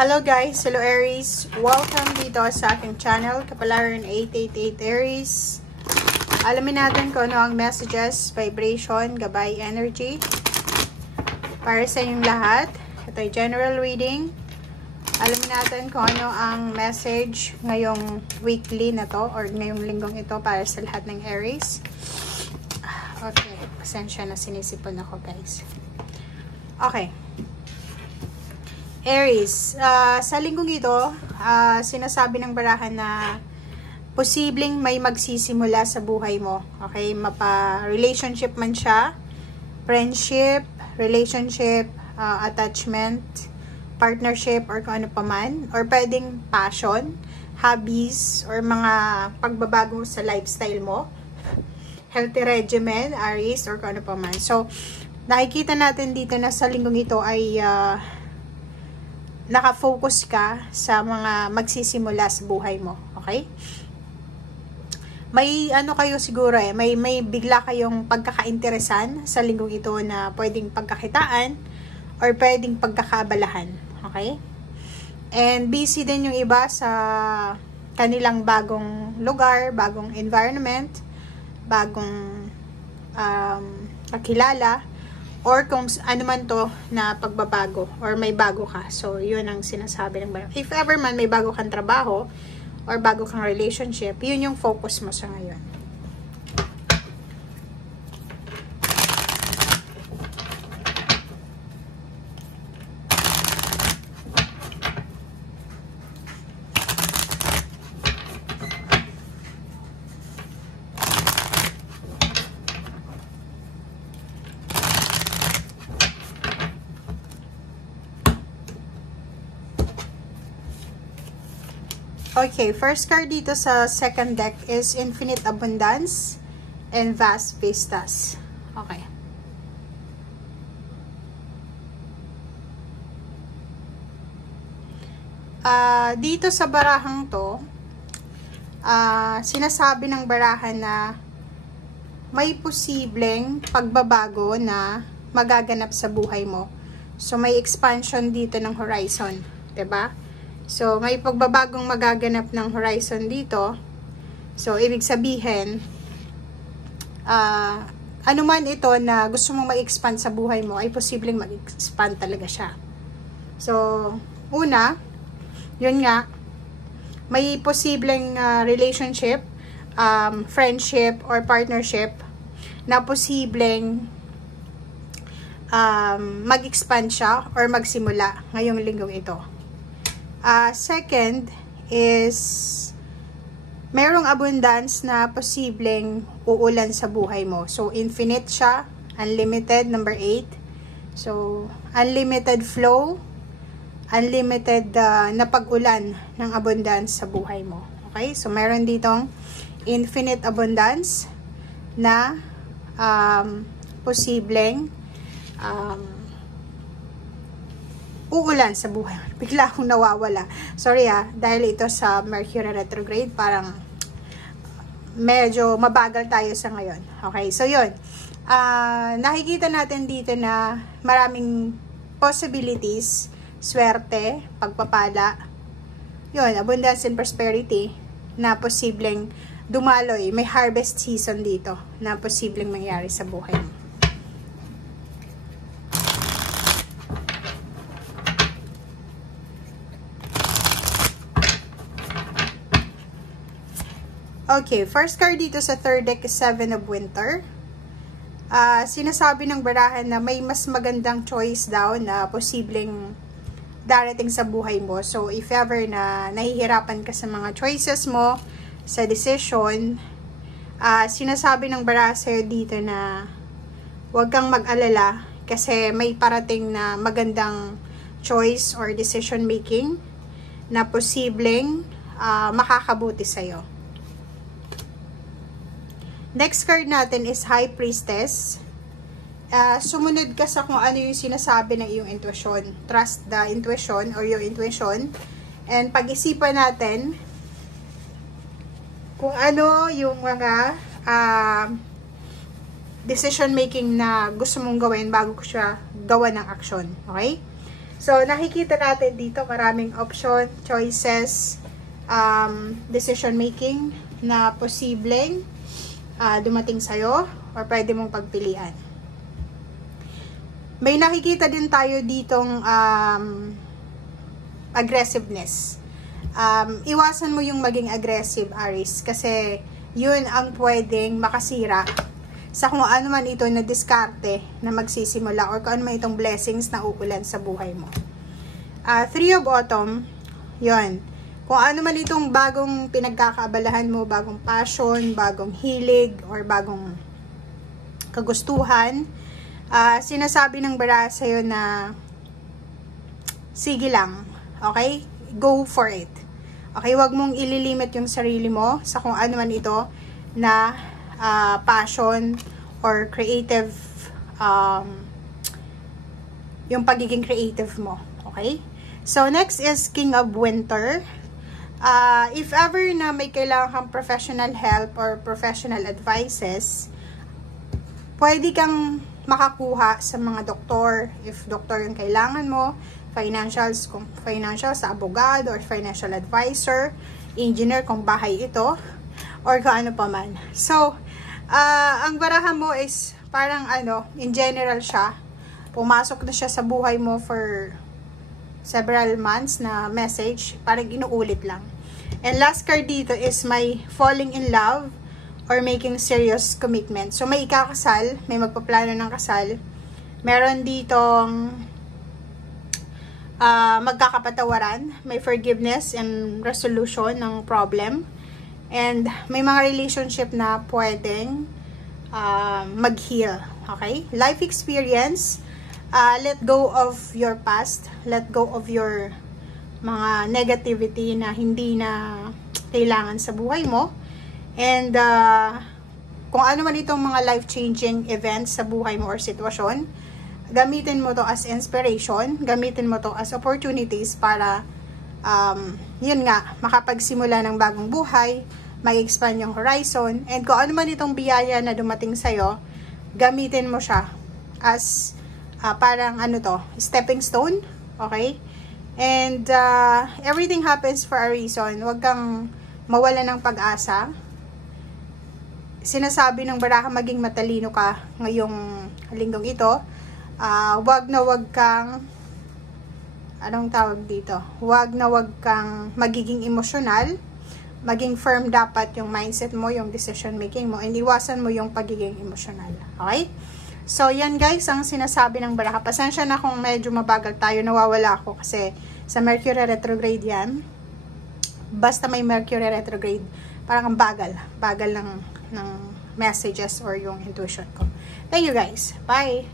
Hello guys, hello Aries. Welcome dito sa aking channel, Kapalaran 888 Aries. Alamin natin kung ano ang messages, vibration, gabay, energy para sa inyong lahat. Ito ay general reading. Alamin natin kung ano ang message ngayong weekly na to or ngayong linggong ito para sa lahat ng Aries. Okay, pasensya na, sinisipon ako guys. Okay. Aries, sa linggong ito, sinasabi ng barahan na posibleng may magsisimula sa buhay mo. Okay, mapa-relationship man siya, friendship, relationship, attachment, partnership, or kung ano pa man, or pwedeng passion, hobbies, or mga pagbabago sa lifestyle mo, healthy regimen, Aries, or kung ano pa man. So, nakikita natin dito na sa linggong ito ay nakafocus ka sa mga magsisimula sa buhay mo. Okay? May ano kayo siguro may bigla kayong pagkakainteresan sa linggong ito na pwedeng pagkakitaan or pwedeng pagkakaabalahan. Okay? And busy din yung iba sa kanilang bagong lugar, bagong environment, bagong kakilala, or kung ano man to na pagbabago or may bago ka. So, yun ang sinasabi ng barahan. If ever man may bago kang trabaho or bago kang relationship, yun yung focus mo sa ngayon. Okay, first card dito sa second deck is Infinite Abundance and Vast Vistas. Okay. Dito sa barahang to, sinasabi ng barahan na may posibleng pagbabago na magaganap sa buhay mo. So, may expansion dito ng horizon. 'Di ba? So, may pagbabagong magaganap ng horizon dito. So, ibig sabihin, ano man ito na gusto mong mag-expand sa buhay mo, ay posibleng mag-expand talaga siya. So, una, yun nga, may posibleng relationship, friendship, or partnership na posibleng mag-expand siya or magsimula ngayong linggong ito. Second is merong abundance na posibleng uulan sa buhay mo. So, infinite siya, unlimited, number 8. So, unlimited flow, unlimited na pag-ulan ng abundance sa buhay mo. Okay? So, meron ditong infinite abundance na posibleng uulan sa buhay. Bigla akong nawawala. Sorry dahil ito sa Mercury retrograde, parang medyo mabagal tayo sa ngayon. Okay, so yun. Nakikita natin dito na maraming possibilities, swerte, pagpapala, yun, abundance and prosperity na posibleng dumaloy. May harvest season dito na posibleng mangyari sa buhay mo. Okay, first card dito sa third deck is 7 of Winter. Sinasabi ng barahan na may mas magandang choice daw na posibleng darating sa buhay mo. So, if ever na nahihirapan ka sa mga choices mo, sa decision, sinasabi ng barahan sa'yo dito na huwag kang mag-alala kasi may parating na magandang choice or decision making na posibleng makakabuti sa'yo. Next card natin is High Priestess. Sumunod ka sa kung ano yung sinasabi ng iyong intuition. Trust the intuition or your intuition. And pag-isipan natin kung ano yung mga decision making na gusto mong gawin bago ko siya gawa ng aksyon. Okay? So, nakikita natin dito maraming option, choices, decision making na posibleng dumating sa'yo or pwede mong pagpilian. May nakikita din tayo ditong aggressiveness. Iwasan mo yung maging aggressive, Aries, kasi yun ang pwedeng makasira sa kung ano man ito na diskarte na magsisimula or kung ano man itong blessings na uulan sa buhay mo. Three of Autumn, yun. Kung ano man itong bagong pinagkakaabalahan mo, bagong passion, bagong hilig, or bagong kagustuhan, sinasabi ng baraha sa'yo na sige lang, okay? Go for it. Okay, wag mong ililimit yung sarili mo sa kung ano man ito na passion or creative, yung pagiging creative mo. Okay? So, next is King of Winter. If ever na may kailangan kang professional help or professional advices, pwede kang makakuha sa mga doktor, if doktor yung kailangan mo, financials, kung financial sa abogado or financial advisor, engineer kung bahay ito, or kung ano pa man. So, ang baraha mo is parang in general siya, pumasok na siya sa buhay mo for several months na message, parang inuulit lang. And last card dito is may falling in love or making serious commitment. So, may ikakasal, may magpaplano ng kasal, meron ditong magkakapatawaran, may forgiveness and resolution ng problem, and may mga relationship na pwedeng mag-heal. Okay? Life experience, let go of your past, let go of your mga negativity na hindi na kailangan sa buhay mo, and kung ano man itong mga life-changing events sa buhay mo or sitwasyon, gamitin mo to as inspiration, gamitin mo to as opportunities para, yun nga, makapagsimula ng bagong buhay, mag-expand yung horizon, and kung ano man itong biyaya na dumating sa'yo, gamitin mo siya as, parang stepping stone, okay? And, everything happens for a reason. Huwag kang mawala ng pag-asa. Sinasabi ng baraha maging matalino ka ngayong linggong ito. Wag na wag kang wag na wag kang magiging emosyonal, maging firm dapat yung mindset mo, yung decision making mo, and iwasan mo yung pagiging emosyonal. Okay? So, yan guys, ang sinasabi ng baraha. Pasensya na kung medyo mabagal tayo, nawawala ako kasi sa Mercury retrograde yan. Basta may Mercury retrograde, parang ang bagal ng messages or yung intuition ko. Thank you guys. Bye!